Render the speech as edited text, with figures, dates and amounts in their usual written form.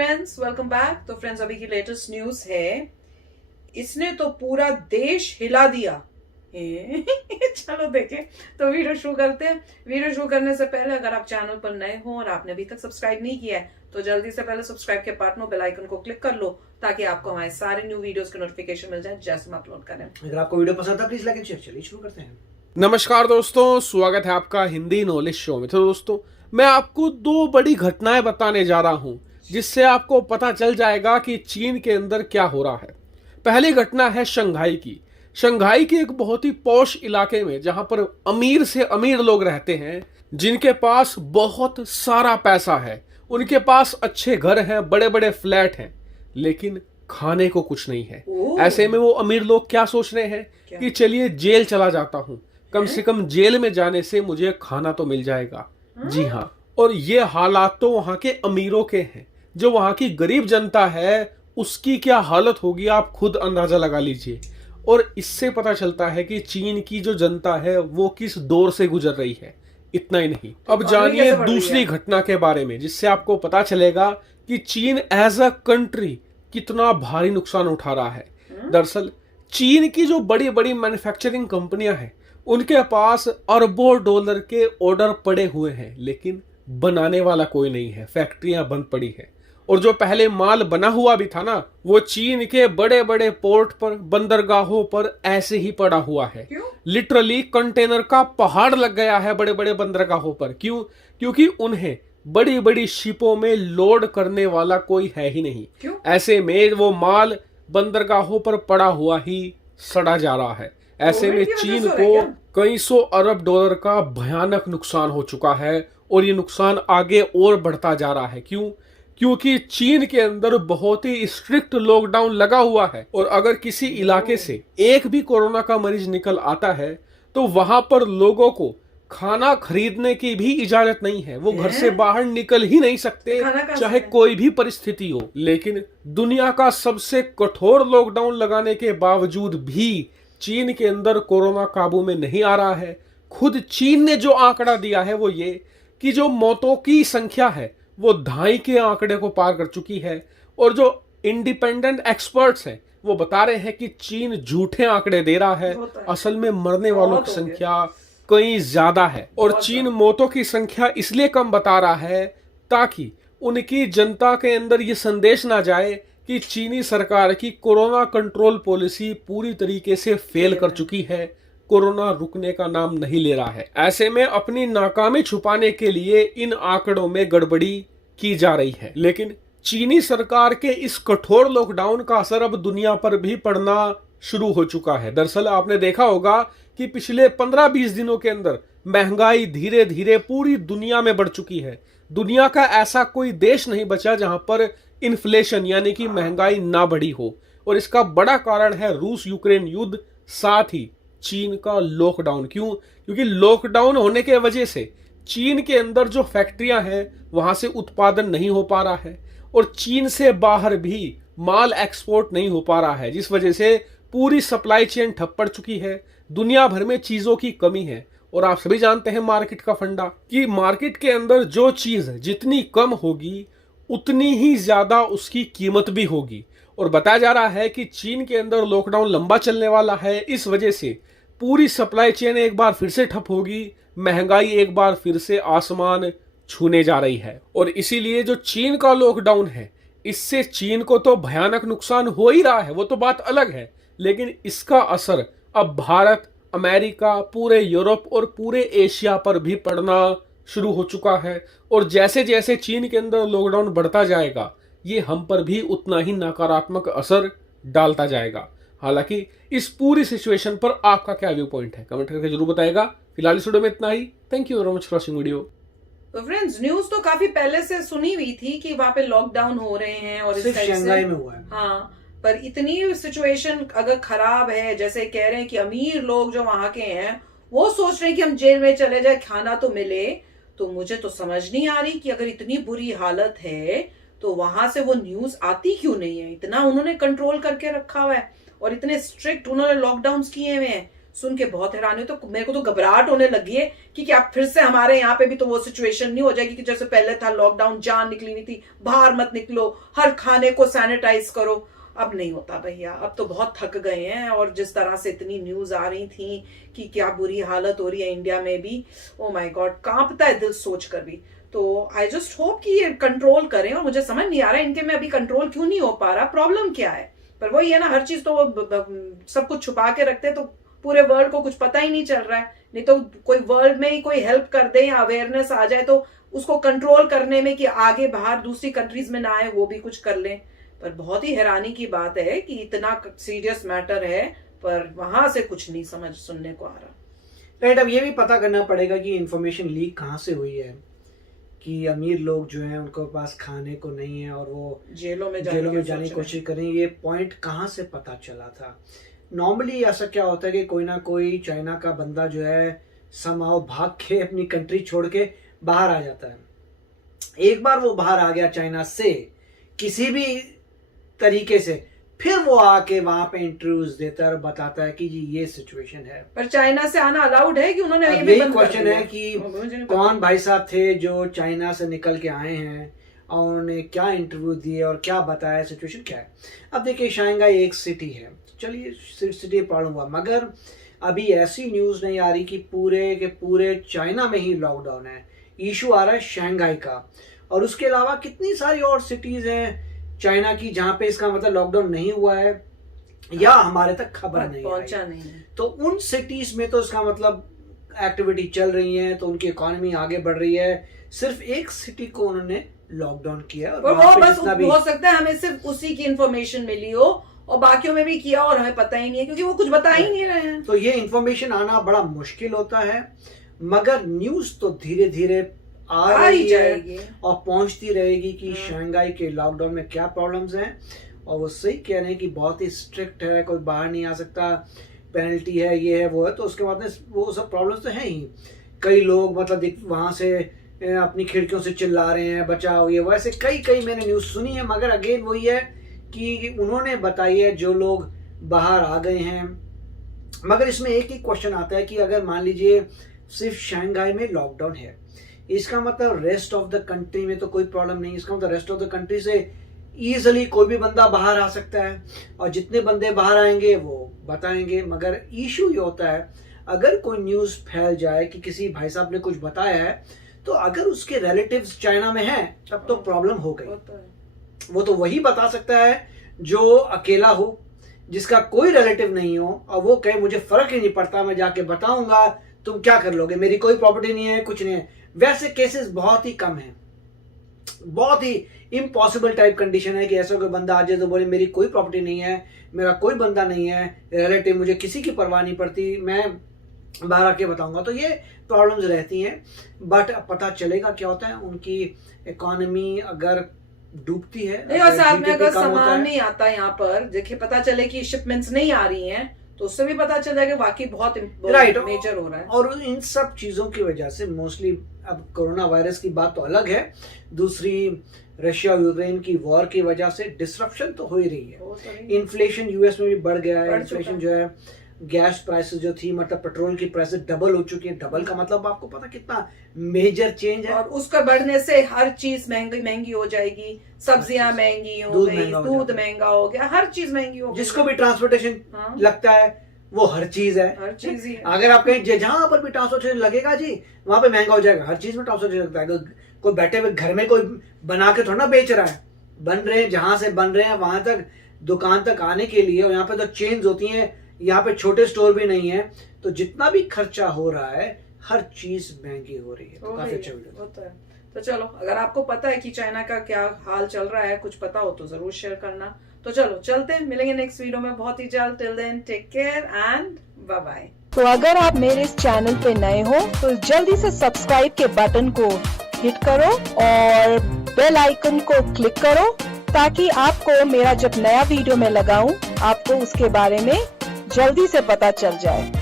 Friends, welcome back. तो friends, अभी की लेटेस्ट न्यूज है, इसने तो पूरा देश हिला दिया। चलो देखें। तो वीडियो शुरू करते हैं। वीडियो शुरू करने से पहले अगर आप चैनल पर नए हो और आपने अभी तक सब्सक्राइब नहीं किया है तो जल्दी से पहले सब्सक्राइब के पार्ट में बेल आइकन को क्लिक कर लो ताकि आपको हमारे सारे न्यू वीडियोस के नोटिफिकेशन मिल जाए जैसे हम अपलोड करें। अगर आपको वीडियो पसंद है प्लीज लाइक एंड शेयर। चलिए शुरू करते हैं। नमस्कार दोस्तों, स्वागत है आपका हिंदी नॉलेज शो में। तो दोस्तों, मैं आपको दो बड़ी घटनाएं बताने जा रहा हूं जिससे आपको पता चल जाएगा कि चीन के अंदर क्या हो रहा है। पहली घटना है शंघाई की। शंघाई के एक बहुत ही पॉश इलाके में जहां पर अमीर से अमीर लोग रहते हैं, जिनके पास बहुत सारा पैसा है, उनके पास अच्छे घर हैं, बड़े बड़े फ्लैट हैं, लेकिन खाने को कुछ नहीं है। ऐसे में वो अमीर लोग क्या सोच रहे हैं कि चलिए जेल चला जाता हूं, कम से कम जेल में जाने से मुझे खाना तो मिल जाएगा। जी हाँ, और ये हालात तो वहां के अमीरों के हैं। जो वहां की गरीब जनता है उसकी क्या हालत होगी आप खुद अंदाजा लगा लीजिए। और इससे पता चलता है कि चीन की जो जनता है वो किस दौर से गुजर रही है। इतना ही नहीं, अब जानिए दूसरी घटना के बारे में जिससे आपको पता चलेगा कि चीन एज अ कंट्री कितना भारी नुकसान उठा रहा है। दरअसल चीन की जो बड़ी बड़ी मैन्युफैक्चरिंग कंपनियां हैं उनके पास अरबों डॉलर के ऑर्डर पड़े हुए हैं, लेकिन बनाने वाला कोई नहीं है, फैक्ट्रियां बंद पड़ी है। और जो पहले माल बना हुआ भी था ना, वो चीन के बड़े बड़े पोर्ट पर, बंदरगाहों पर ऐसे ही पड़ा हुआ है। लिटरली कंटेनर का पहाड़ लग गया है बड़े बड़े बंदरगाहों पर। क्यों? क्योंकि उन्हें बड़ी बड़ी शिपों में लोड करने वाला कोई है ही नहीं। ऐसे में वो माल बंदरगाहों पर पड़ा हुआ ही सड़ा जा रहा है। ऐसे में चीन को कई सौ अरब डॉलर का भयानक नुकसान हो चुका है और ये नुकसान आगे और बढ़ता जा रहा है। क्यों? क्योंकि चीन के अंदर बहुत ही स्ट्रिक्ट लॉकडाउन लगा हुआ है और अगर किसी इलाके से एक भी कोरोना का मरीज निकल आता है तो वहां पर लोगों को खाना खरीदने की भी इजाजत नहीं है। वो घर से बाहर निकल ही नहीं सकते, चाहे कोई भी परिस्थिति हो। लेकिन दुनिया का सबसे कठोर लॉकडाउन लगाने के बावजूद भी चीन के अंदर कोरोना काबू में नहीं आ रहा है। खुद चीन ने जो आंकड़ा दिया है वो ये कि जो मौतों की संख्या है वो 2.5 के आंकड़े को पार कर चुकी है। और जो इंडिपेंडेंट एक्सपर्ट्स हैं वो बता रहे हैं कि चीन झूठे आंकड़े दे रहा है, असल में मरने वालों की संख्या कहीं ज्यादा है। और चीन मौतों की संख्या इसलिए कम बता रहा है ताकि उनकी जनता के अंदर ये संदेश ना जाए कि चीनी सरकार की कोरोना कंट्रोल पॉलिसी पूरी तरीके से फेल कर चुकी है, कोरोना रुकने का नाम नहीं ले रहा है। ऐसे में अपनी नाकामी छुपाने के लिए इन आंकड़ों में गड़बड़ी की जा रही है। लेकिन चीनी सरकार के इस कठोर लॉकडाउन का असर अब दुनिया पर भी पड़ना शुरू हो चुका है। दरअसल आपने देखा होगा कि पिछले 15-20 दिनों के अंदर महंगाई धीरे धीरे पूरी दुनिया में बढ़ चुकी है। दुनिया का ऐसा कोई देश नहीं बचा जहां पर इन्फ्लेशन यानी कि महंगाई ना बढ़ी हो। और इसका बड़ा कारण है रूस यूक्रेन युद्ध, साथ ही चीन का लॉकडाउन। क्यों? क्योंकि लॉकडाउन होने के वजह से चीन के अंदर जो फैक्ट्रियां हैं वहां से उत्पादन नहीं हो पा रहा है और चीन से बाहर भी माल एक्सपोर्ट नहीं हो पा रहा है, जिस वजह से पूरी सप्लाई चेन ठप पड़ चुकी है। दुनिया भर में चीजों की कमी है और आप सभी जानते हैं मार्केट का फंडा कि मार्केट के अंदर जो चीज जितनी कम होगी उतनी ही ज्यादा उसकी कीमत भी होगी। और बताया जा रहा है कि चीन के अंदर लॉकडाउन लंबा चलने वाला है, इस वजह से पूरी सप्लाई चेन एक बार फिर से ठप होगी, महंगाई एक बार फिर से आसमान छूने जा रही है। और इसीलिए जो चीन का लॉकडाउन है इससे चीन को तो भयानक नुकसान हो ही रहा है, वो तो बात अलग है, लेकिन इसका असर अब भारत, अमेरिका, पूरे यूरोप और पूरे एशिया पर भी पड़ना शुरू हो चुका है। और जैसे जैसे चीन के अंदर लॉकडाउन बढ़ता जाएगा ये हम पर भी उतना ही नकारात्मक असर डालता जाएगा। हालांकि इस पूरी सिचुएशन पर आपका क्या व्यू पॉइंट है कमेंट करके जरूर बताएगा। फिलहाल इस वीडियो में इतना ही। Thank you very much for watching video. तो फ्रेंड्स, न्यूज तो काफी पहले से सुनी हुई थी कि वहां पे लॉकडाउन हो रहे हैं और इस टाइप से में हुआ है। हाँ, पर इतनी सिचुएशन अगर खराब है, जैसे कह रहे हैं कि अमीर लोग जो वहां के हैं वो सोच रहे हैं कि हम जेल में चले जाए, खाना तो मिले, तो मुझे तो समझ नहीं आ रही कि अगर इतनी बुरी हालत है तो वहां से वो न्यूज आती क्यों नहीं है। इतना उन्होंने कंट्रोल करके रखा हुआ है और इतने स्ट्रिक्ट उन्होंने लॉकडाउन किए हुए हैं, सुन के बहुत हैरान हुई। तो मेरे को तो घबराहट होने लगी है कि क्या फिर से हमारे यहाँ पे भी तो वो सिचुएशन नहीं हो जाएगी कि जैसे पहले था, लॉकडाउन, जान निकली हुई थी, बाहर मत निकलो, हर खाने को सैनिटाइज करो। अब नहीं होता भैया, अब तो बहुत थक गए हैं। और जिस तरह से इतनी न्यूज आ रही थी कि क्या बुरी हालत हो रही है इंडिया में भी, ओ माय गॉड, कांपता है दिल सोच कर भी। तो आई जस्ट होप कि ये कंट्रोल करें। और मुझे समझ नहीं आ रहा इनके में अभी कंट्रोल क्यों नहीं हो पा रहा, प्रॉब्लम क्या है। पर वही है ना, हर चीज तो वो सब कुछ छुपा के रखते हैं, तो पूरे वर्ल्ड को कुछ पता ही नहीं चल रहा है। नहीं तो कोई वर्ल्ड में ही कोई हेल्प कर दे या अवेयरनेस आ जाए तो उसको कंट्रोल करने में, कि आगे बाहर दूसरी कंट्रीज में ना आए, वो भी कुछ कर लें। पर बहुत ही हैरानी की बात है कि इतना सीरियस मैटर है पर वहां से कुछ नहीं समझ सुनने को आ रहा। राइट, अब ये भी पता करना पड़ेगा कि इंफॉर्मेशन लीक कहाँ से हुई है, कि अमीर लोग जो हैं उनको पास खाने को नहीं है और वो जेलों में जाने की कोशिश करें। ये पॉइंट कहाँ से पता चला था? नॉर्मली ऐसा क्या होता है कि कोई ना कोई चाइना का बंदा जो है समाओ भाग के अपनी कंट्री छोड़ के बाहर आ जाता है। एक बार वो बाहर आ गया चाइना से किसी भी तरीके से, फिर वो आके वहां पे इंटरव्यूज देता है और बताता है कि जी ये सिचुएशन है। पर चाइना से आना अलाउड है कि उन्होंने अब यही क्वेश्चन है कि कौन भाई साहब थे जो चाइना से निकल के आए हैं और उन्होंने क्या इंटरव्यू दिए और क्या बताया, सिचुएशन क्या है। अब देखिए, शंघाई एक सिटी है, चलिए सिटी प्रॉब्लम हुआ, मगर अभी ऐसी न्यूज नहीं आ रही कि पूरे के पूरे चाइना में ही लॉकडाउन है। इशू आ रहा है शंघाई का, और उसके अलावा कितनी सारी और सिटीज हैं चाइना की जहां पे इसका मतलब लॉकडाउन नहीं हुआ है या हमारे तक खबर नहीं पहुंचा नहीं है। तो उन सिटीज में तो इसका मतलब एक्टिविटी चल रही है, तो उनकी इकोनॉमी आगे बढ़ रही है। सिर्फ एक सिटी को उन्होंने लॉकडाउन किया और वो बस हो सकता है हमें सिर्फ उसी की इंफॉर्मेशन मिली हो और बाकियों में भी किया और हमें पता ही नहीं है, क्योंकि वो कुछ बता ही नहीं रहे हैं। तो ये इंफॉर्मेशन आना बड़ा मुश्किल होता है, मगर न्यूज तो धीरे धीरे आ रही है और पहुंचती रहेगी कि शंघाई के लॉकडाउन में क्या प्रॉब्लम्स हैं। और वो सही कह रहे हैं कि बहुत ही स्ट्रिक्ट है, कोई बाहर नहीं आ सकता, पेनल्टी है, ये है वो है। तो उसके बाद में वो सब प्रॉब्लम्स तो हैं ही। कई लोग मतलब वहां से अपनी खिड़कियों से चिल्ला रहे हैं बचाओ ये वो, ऐसे कई मैंने न्यूज सुनी है। मगर अगेन वही है कि उन्होंने बताई है जो लोग बाहर आ गए हैं। मगर इसमें एक ही क्वेश्चन आता है कि अगर मान लीजिए सिर्फ शंघाई में लॉकडाउन है, इसका मतलब रेस्ट ऑफ द कंट्री में तो कोई प्रॉब्लम नहीं। इसका मतलब रेस्ट ऑफ द कंट्री से इजिली कोई भी बंदा बाहर आ सकता है और जितने बंदे बाहर आएंगे वो बताएंगे। मगर इशू ये होता है, अगर कोई न्यूज फैल जाए कि किसी भाई साहब ने कुछ बताया है, तो अगर उसके रिलेटिव्स चाइना में हैं तब तो प्रॉब्लम हो गई। वो तो वही बता सकता है जो अकेला हो, जिसका कोई रिलेटिव नहीं हो, और वो कहे मुझे फर्क ही नहीं पड़ता, मैं जाके बताऊंगा, तुम क्या कर लोगे, मेरी कोई प्रॉपर्टी नहीं है, कुछ नहीं है। वैसे केसेस बहुत ही कम हैं। बहुत ही इम्पॉसिबल टाइप कंडीशन है कि ऐसा कोई बंदा आ जाए तो बोले मेरी कोई प्रॉपर्टी नहीं है, मेरा कोई बंदा नहीं है, रिलेटिव, मुझे किसी की परवाह नहीं पड़ती, मैं बाहर आके बताऊंगा। तो ये प्रॉब्लम्स रहती हैं। बट पता चलेगा क्या होता है, उनकी इकोनॉमी अगर डूबती है, नहीं, और साथ में अगर सामान नहीं आता यहाँ पर, देखिए पता चले कि शिपमेंट्स नहीं आ रही हैं, तो उससे भी पता चल जाएगा वाकई बहुत मेजर हो रहा है। और इन सब चीजों की वजह से मोस्टली, अब कोरोना वायरस की बात तो अलग है, दूसरी रशिया यूक्रेन की वॉर की वजह से डिसरप्शन तो हो ही रही है। इन्फ्लेशन यूएस में भी बढ़ गया है। इन्फ्लेशन जो है, गैस प्राइसेस जो थी, मतलब पेट्रोल की प्राइसेस डबल हो चुकी है। डबल का मतलब आपको पता कितना मेजर चेंज है। और उसका बढ़ने से हर चीज महंगी हो जाएगी, सब्जियां महंगी हो गई, दूध महंगा हो गया, हर चीज महंगी हो गई। जिसको भी ट्रांसपोर्टेशन लगता है वो हर चीज है, हर चीज ही है। अगर आप कहीं जहां पर भी ट्रांसपोर्टेशन लगेगा जी, वहां पे महंगा हो जाएगा। हर चीज में ट्रांसपोर्टेशन लगता है। कोई बैठे हुए घर में कोई बना के थोड़ा ना बेच रहा है, बन रहे हैं, जहां से बन रहे हैं वहां तक दुकान तक आने के लिए। और यहाँ पे तो चेन्स होती हैं, यहाँ पे छोटे स्टोर भी नहीं है। तो जितना भी खर्चा हो रहा है, हर चीज महंगी हो रही है। तो काफी अच्छा होता है। तो चलो, अगर आपको पता है कि चाइना का क्या हाल चल रहा है, कुछ पता हो तो जरूर शेयर करना। तो चलो चलते हैं, मिलेंगे नेक्स्ट वीडियो में बहुत ही जल्द। Till then take care and bye bye. तो अगर आप मेरे इस चैनल पे नए हो तो जल्दी से सब्सक्राइब के बटन को हिट करो और बेल आइकन को क्लिक करो, ताकि आपको मेरा जब नया वीडियो मैं लगाऊं आपको उसके बारे में जल्दी से पता चल जाए।